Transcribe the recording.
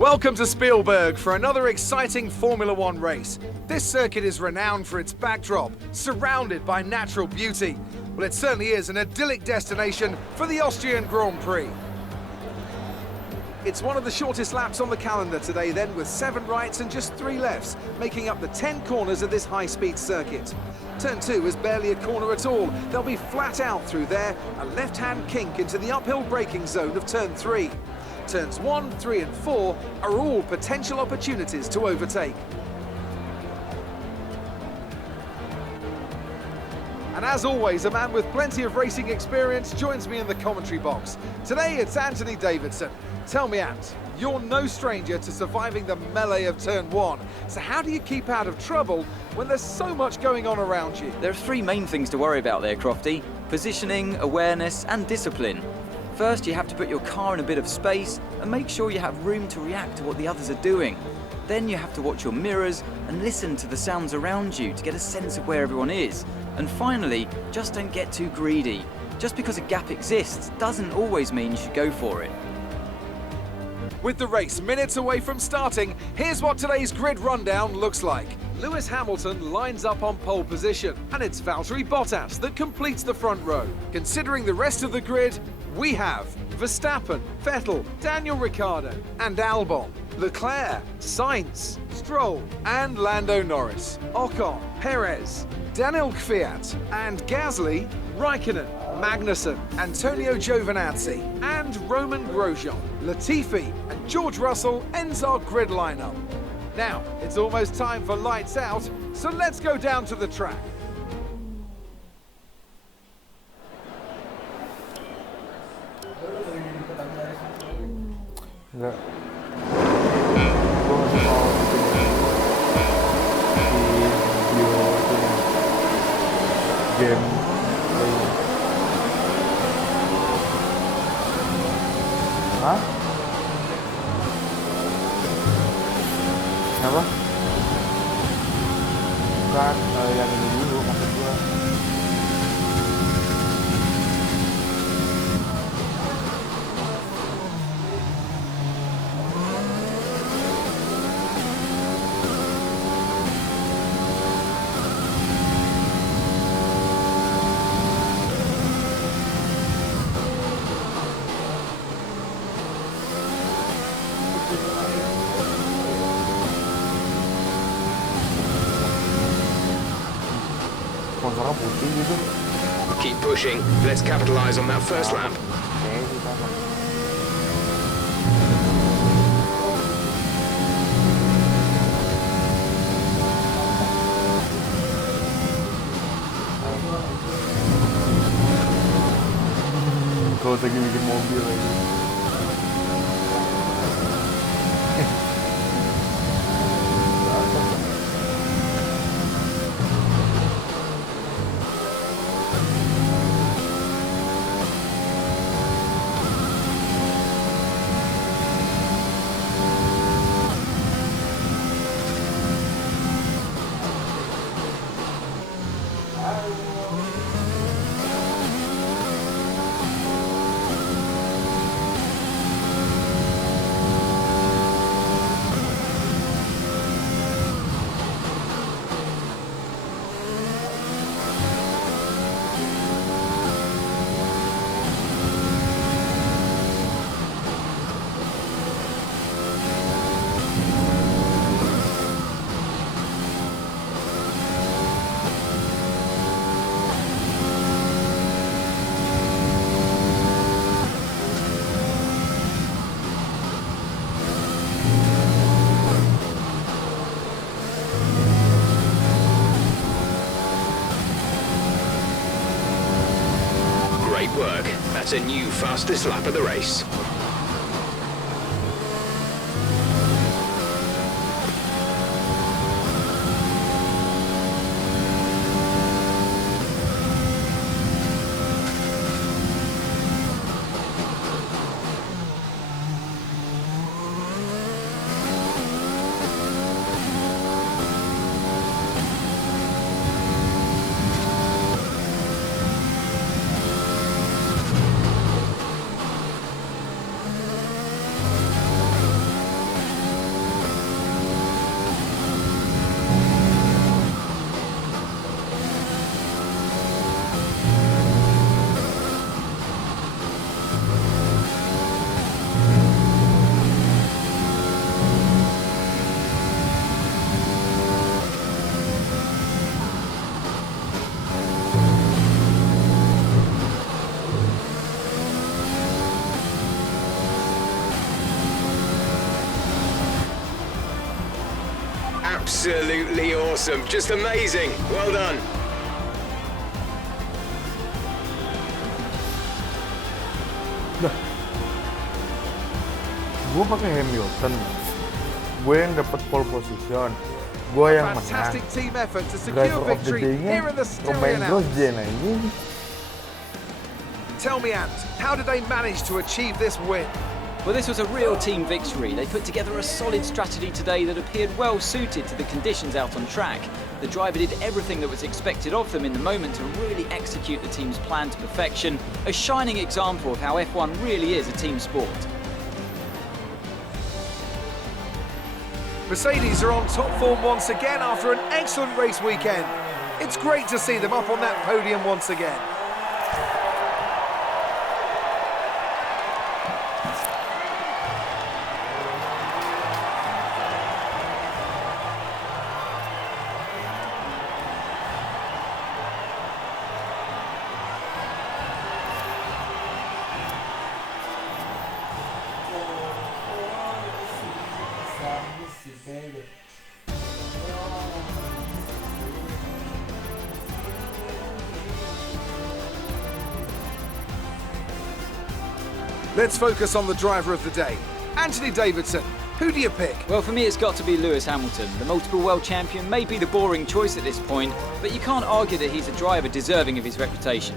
Welcome to Spielberg for another exciting Formula One race. This circuit is renowned for its backdrop, surrounded by natural beauty. Well, it certainly is an idyllic destination for the Austrian Grand Prix. It's one of the shortest laps on the calendar today then, with 7 rights and just 3 lefts, making up the 10 corners of this high-speed circuit. Turn 2 is barely a corner at all. They'll be flat out through there, a left-hand kink into the uphill braking zone of Turn 3. Turns 1, 3 and 4 are all potential opportunities to overtake. And as always, a man with plenty of racing experience joins me in the commentary box. Today it's Anthony Davidson. Tell me, Ant, you're no stranger to surviving the melee of Turn 1. So how do you keep out of trouble when there's so much going on around you? There are 3 main things to worry about there, Crofty. Positioning, awareness and discipline. First, you have to put your car in a bit of space and make sure you have room to react to what the others are doing. Then you have to watch your mirrors and listen to the sounds around you to get a sense of where everyone is. And finally, just don't get too greedy. Just because a gap exists doesn't always mean you should go for it. With the race minutes away from starting, here's what today's grid rundown looks like. Lewis Hamilton lines up on pole position, and it's Valtteri Bottas that completes the front row. Considering the rest of the grid, we have Verstappen, Vettel, Daniel Ricciardo, and Albon, Leclerc, Sainz, Stroll, and Lando Norris, Ocon, Perez, Daniel Kvyat, and Gasly, Raikkonen, Magnussen, Antonio Giovinazzi, and Roman Grosjean. Latifi and George Russell ends our grid lineup. Now, it's almost time for lights out, so let's go down to the track. Enggak. Gue masih mau bikin game. Hah? Kenapa? Bukan, yang ini dulu maksud gue. Sponsornya putih gitu. Keep pushing. Let's capitalize on that first lap. Oke, kita kalau lagi bikin mobil lagi. Great work. That's a new fastest lap of the race. Absolutely awesome. Just amazing. Well done. Gue pakai Hamilton, gue yang dapat pole position, gue yang menang. Fantastic team effort to secure Driver of the victory day-nya here in the pemain Styrian Alps. Grosjean anjing. Tell me, Ant, how did they manage to achieve this win? Well, this was a real team victory. They put together a solid strategy today that appeared well suited to the conditions out on track. The driver did everything that was expected of them in the moment to really execute the team's plan to perfection, a shining example of how F1 really is a team sport. Mercedes are on top form once again after an excellent race weekend. It's great to see them up on that podium once again. Let's focus on the driver of the day, Anthony Davidson. Who do you pick? Well, for me, it's got to be Lewis Hamilton. The multiple world champion may be the boring choice at this point, but you can't argue that he's a driver deserving of his reputation.